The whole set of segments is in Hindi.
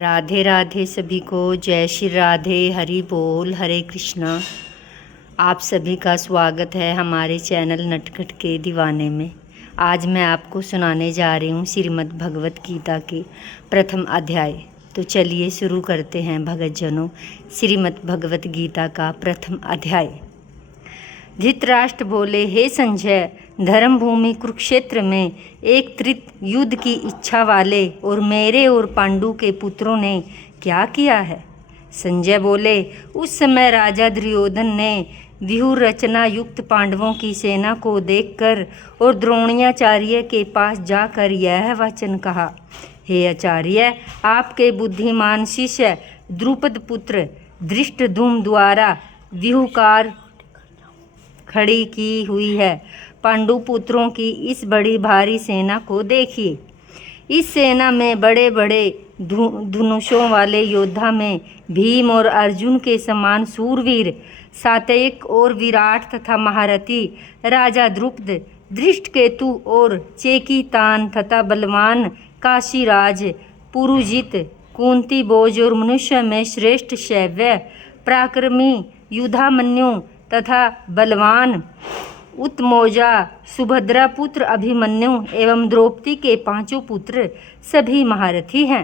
राधे राधे सभी को। जय श्री राधे, हरि बोल, हरे कृष्णा। आप सभी का स्वागत है हमारे चैनल नटखट के दीवाने में। आज मैं आपको सुनाने जा रही हूँ श्रीमद् भगवत गीता के प्रथम अध्याय। तो चलिए शुरू करते हैं भगतजनों श्रीमद् भगवत गीता का प्रथम अध्याय। धृतराष्ट्र बोले, हे संजय, धर्म भूमि कुरुक्षेत्र में एक त्रित युद्ध की इच्छा वाले और मेरे और पांडु के पुत्रों ने क्या किया है? संजय बोले, उस समय राजा दुर्योधन ने व्यूह रचना युक्त पांडवों की सेना को देखकर और द्रोणाचार्य के पास जाकर यह वचन कहा, हे आचार्य, आपके बुद्धिमान शिष्य द्रुपद पुत्र धृष्टद्युम्न द्वारा व्यूहकार खड़ी की हुई है पांडु पुत्रों की इस बड़ी भारी सेना को देखिए। इस सेना में बड़े बड़े धनुषों वाले योद्धा में भीम और अर्जुन के समान सूरवीर, सात्यक और विराट तथा महारथी राजा द्रुपद, धृष्टकेतु और चेकितान तथा बलवान काशीराज, पुरुजित, कुंती बोज और मनुष्य में श्रेष्ठ शैव्य, पराक्रमी युधामन्यु तथा बलवान उत्तमौजा, सुभद्रा पुत्र अभिमन्यु एवं द्रौपदी के पांचों पुत्र सभी महारथी हैं।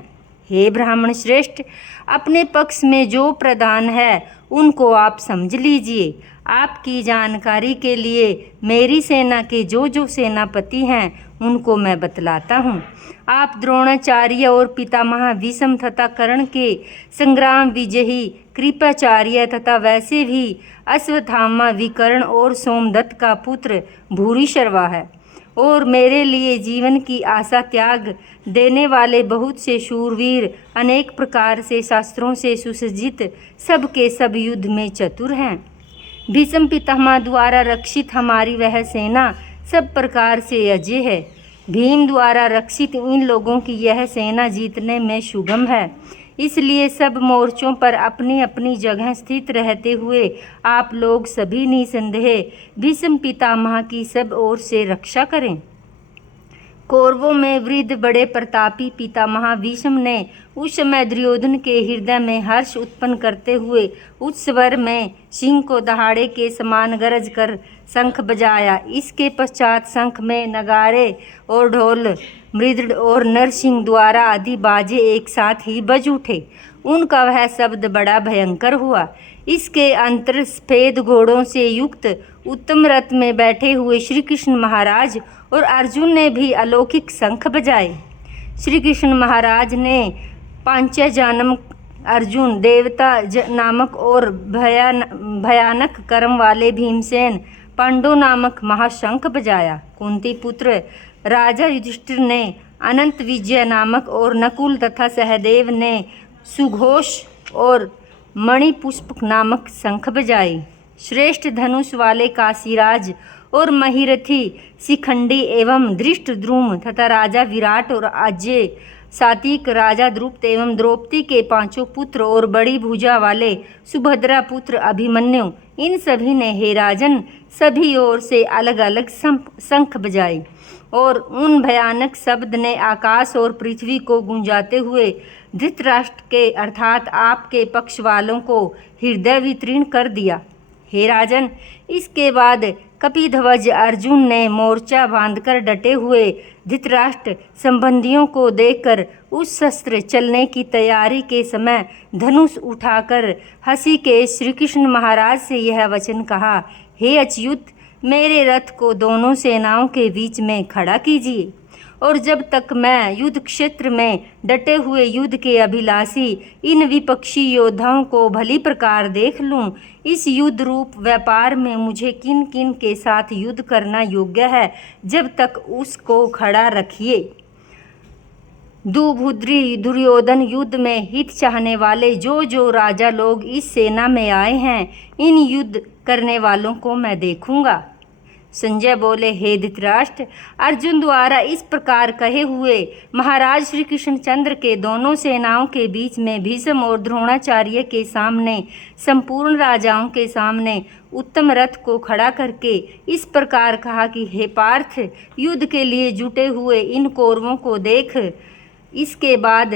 हे ब्राह्मण श्रेष्ठ, अपने पक्ष में जो प्रधान है उनको आप समझ लीजिए। आपकी जानकारी के लिए मेरी सेना के जो सेनापति हैं उनको मैं बतलाता हूँ। आप द्रोणाचार्य और पितामह भीष्म तथा कर्ण के संग्राम विजयी कृपाचार्य तथा वैसे भी अश्वत्थामा, विकर्ण और सोमदत्त का पुत्र भूरिश्रवा है और मेरे लिए जीवन की आशा त्याग देने वाले बहुत से शूरवीर, अनेक प्रकार से शास्त्रों से सुसज्जित, सब के सब युद्ध में चतुर हैं। भीष्म पितामह द्वारा रक्षित हमारी वह सेना सब प्रकार से अजय है। भीम द्वारा रक्षित इन लोगों की यह सेना जीतने में सुगम है। इसलिए सब मोर्चों पर अपनी अपनी जगह स्थित रहते हुए आप लोग सभी निसंदेह भीष्म पितामह की सब ओर से रक्षा करें। कौरवों में वृद्ध बड़े प्रतापी पितामह भीष्म ने उस समय दुर्योधन के हृदय में हर्ष उत्पन्न करते हुए उच्च स्वर में सिंह को दहाड़े के समान गरज कर शंख बजाया। इसके पश्चात शंख में नगारे और ढोल, मृदंग और नरसिंह द्वारा आदि बाजे एक साथ ही बज उठे। उनका वह शब्द बड़ा भयंकर हुआ। इसके अंतर सफेद घोड़ों से युक्त उत्तम रथ में बैठे हुए श्री कृष्ण महाराज और अर्जुन ने भी अलौकिक शंख बजाए। श्री कृष्ण महाराज ने पांचजन्य अर्जुन, देवता नामक और भयानक कर्म वाले भीमसेन, पांडु नामक महाशंख बजाया। कुंती पुत्र राजा युधिष्ठिर ने अनंत विजय नामक और नकुल तथा सहदेव ने सुघोष और मणिपुष्प नामक शंख बजाए। श्रेष्ठ धनुष वाले काशीराज और महिरथी शिखंडी एवं धृष्टद्युम्न तथा राजा विराट और अजय, सात्विक राजा द्रुपद एवं द्रौपदी के पांचों पुत्र और बड़ी भुजा वाले सुभद्रा पुत्र अभिमन्यु, इन सभी ने हे राजन सभी ओर से अलग अलग शंख बजाए और उन भयानक शब्द ने आकाश और पृथ्वी को गूंजाते हुए धृतराष्ट्र के अर्थात आपके पक्ष वालों को हृदय वितीर्ण कर दिया। हे राजन, इसके बाद कपिध्वज अर्जुन ने मोर्चा बांधकर डटे हुए धृतराष्ट्र संबंधियों को देखकर उस शस्त्र चलने की तैयारी के समय धनुष उठाकर हंसी के श्री कृष्ण महाराज से यह वचन कहा, हे अच्युत, मेरे रथ को दोनों सेनाओं के बीच में खड़ा कीजिए और जब तक मैं युद्ध क्षेत्र में डटे हुए युद्ध के अभिलाषी इन विपक्षी योद्धाओं को भली प्रकार देख लूं, इस युद्ध रूप व्यापार में मुझे किन किन के साथ युद्ध करना योग्य है, जब तक उसको खड़ा रखिए। दुर्बुद्धि दुर्योधन युद्ध में हित चाहने वाले जो राजा लोग इस सेना में आए हैं, इन युद्ध करने वालों को मैं देखूंगा। संजय बोले, हे धृतराष्ट्र, अर्जुन द्वारा इस प्रकार कहे हुए महाराज श्री कृष्णचंद्र के दोनों सेनाओं के बीच में भीष्म और द्रोणाचार्य के सामने संपूर्ण राजाओं के सामने उत्तम रथ को खड़ा करके इस प्रकार कहा कि हे पार्थ, युद्ध के लिए जुटे हुए इन कौरवों को देख। इसके बाद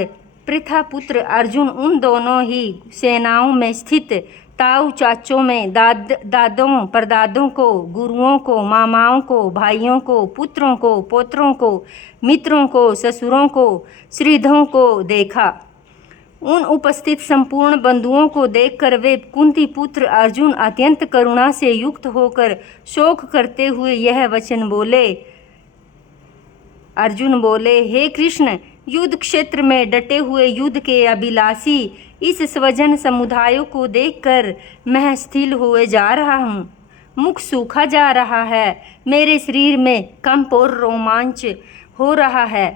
पृथा पुत्र अर्जुन उन दोनों ही सेनाओं में स्थित ताऊ चाचों में दादों परदादों को, गुरुओं को, मामाओं को, भाइयों को, पुत्रों को, पोत्रों को, मित्रों को, ससुरों को, श्रीधों को देखा। उन उपस्थित संपूर्ण बंधुओं को देखकर वे कुंती पुत्र अर्जुन अत्यंत करुणा से युक्त होकर शोक करते हुए यह वचन बोले। अर्जुन बोले, हे कृष्ण, युद्ध क्षेत्र में डटे हुए युद्ध के अभिलाषी इस स्वजन समुदायों को देखकर मैं स्थिर हुए जा रहा हूँ। मुख सूखा जा रहा है, मेरे शरीर में कंप और रोमांच हो रहा है,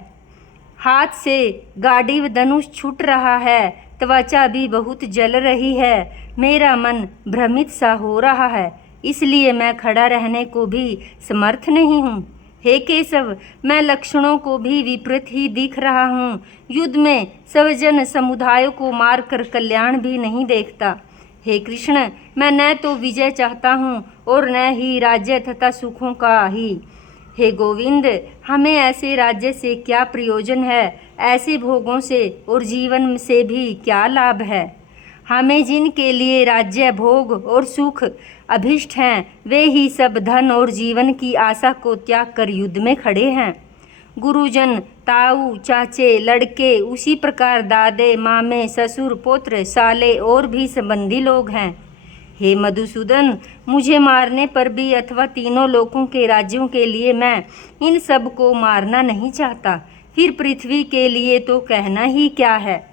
हाथ से गांडीव धनुष छूट रहा है, त्वचा भी बहुत जल रही है, मेरा मन भ्रमित सा हो रहा है, इसलिए मैं खड़ा रहने को भी समर्थ नहीं हूँ। हे केशव, मैं लक्षणों को भी विपरीत ही दिख रहा हूँ। युद्ध में स्वजन समुदायों को मारकर कल्याण भी नहीं देखता। हे कृष्ण, मैं न तो विजय चाहता हूँ और न ही राज्य तथा सुखों का ही। हे गोविंद, हमें ऐसे राज्य से क्या प्रयोजन है, ऐसे भोगों से और जीवन से भी क्या लाभ है। हमें जिनके लिए राज्य, भोग और सुख अभिष्ट हैं, वे ही सब धन और जीवन की आशा को त्याग कर युद्ध में खड़े हैं। गुरुजन, ताऊ, चाचे, लड़के, उसी प्रकार दादे, मामे, ससुर, पुत्र, साले और भी संबंधी लोग हैं। हे मधुसूदन, मुझे मारने पर भी अथवा तीनों लोकों के राज्यों के लिए मैं इन सब को मारना नहीं चाहता, फिर पृथ्वी के लिए तो कहना ही क्या है।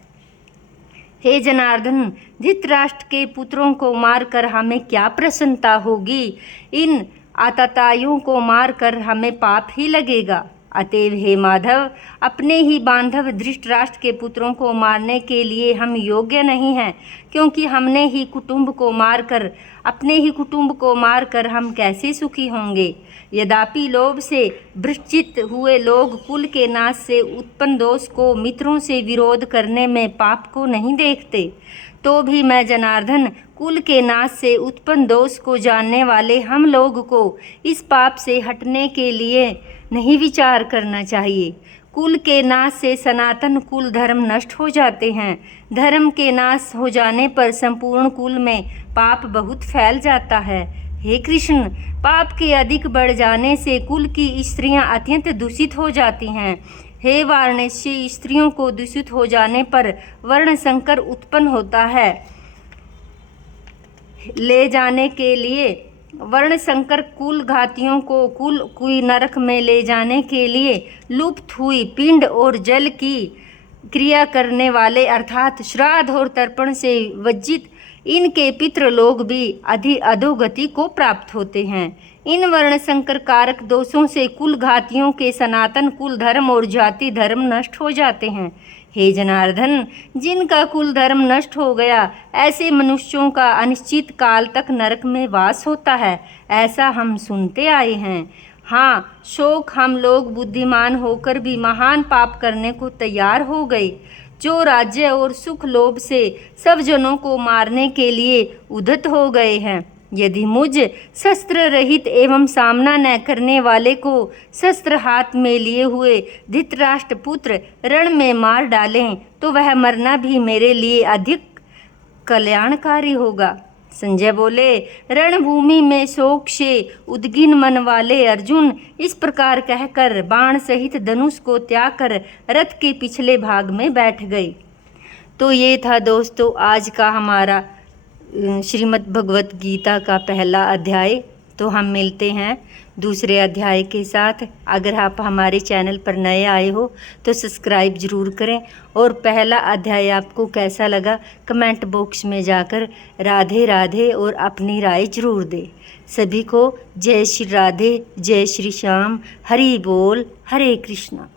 हे जनार्दन, धृतराष्ट्र के पुत्रों को मारकर हमें क्या प्रसन्नता होगी, इन आतताइयों को मारकर हमें पाप ही लगेगा। अतएव हे माधव, अपने ही बांधव धृतराष्ट्र के पुत्रों को मारने के लिए हम योग्य नहीं हैं, क्योंकि अपने ही कुटुंब को मारकर हम कैसे सुखी होंगे। यद्यपि लोभ से भ्रष्ट हुए लोग कुल के नाश से उत्पन्न दोष को, मित्रों से विरोध करने में पाप को नहीं देखते, तो भी मैं जनार्दन, कुल के नाश से उत्पन्न दोष को जानने वाले हम लोग को इस पाप से हटने के लिए नहीं विचार करना चाहिए। कुल के नाश से सनातन कुल धर्म नष्ट हो जाते हैं। धर्म के नाश हो जाने पर संपूर्ण कुल में पाप बहुत फैल जाता है। हे कृष्ण, पाप के अधिक बढ़ जाने से कुल की स्त्रियां अत्यंत दूषित हो जाती हैं। हे वाराणसी, स्त्रियों को दूषित हो जाने पर वर्ण संकर उत्पन्न होता है। ले जाने के लिए वर्ण संकर कुल घातियों को कुल नरक में ले जाने के लिए लुप्त हुई पिंड और जल की क्रिया करने वाले अर्थात श्राद्ध और तर्पण से वंचित इनके पितृ लोग भी अधोगति को प्राप्त होते हैं। इन वर्ण संकर कारक दोषों से कुल घातियों के सनातन कुल धर्म और जाति धर्म नष्ट हो जाते हैं। हे जनार्दन, जिनका कुल धर्म नष्ट हो गया, ऐसे मनुष्यों का अनिश्चित काल तक नरक में वास होता है, ऐसा हम सुनते आए हैं। हाँ, शोक हम लोग बुद्धिमान होकर भी महान पाप करने को तैयार हो गए, जो राज्य और सुख लोभ से सब जनों को मारने के लिए उद्यत हो गए हैं। यदि मुझ शस्त्र रहित एवं सामना न करने वाले को शस्त्र हाथ में लिए हुए धृतराष्ट्र पुत्र रण में मार डालें, तो वह मरना भी मेरे लिए अधिक कल्याणकारी होगा। संजय बोले, रणभूमि में शोक से उद्गिन मन वाले अर्जुन इस प्रकार कहकर बाण सहित धनुष को त्याग कर रथ के पिछले भाग में बैठ गए। तो ये था दोस्तों आज का हमारा श्रीमद् भगवत गीता का पहला अध्याय। तो हम मिलते हैं दूसरे अध्याय के साथ। अगर आप हमारे चैनल पर नए आए हो तो सब्सक्राइब ज़रूर करें, और पहला अध्याय आपको कैसा लगा कमेंट बॉक्स में जाकर राधे राधे और अपनी राय ज़रूर दें। सभी को जय श्री राधे, जय श्री श्याम, हरि बोल, हरे कृष्णा।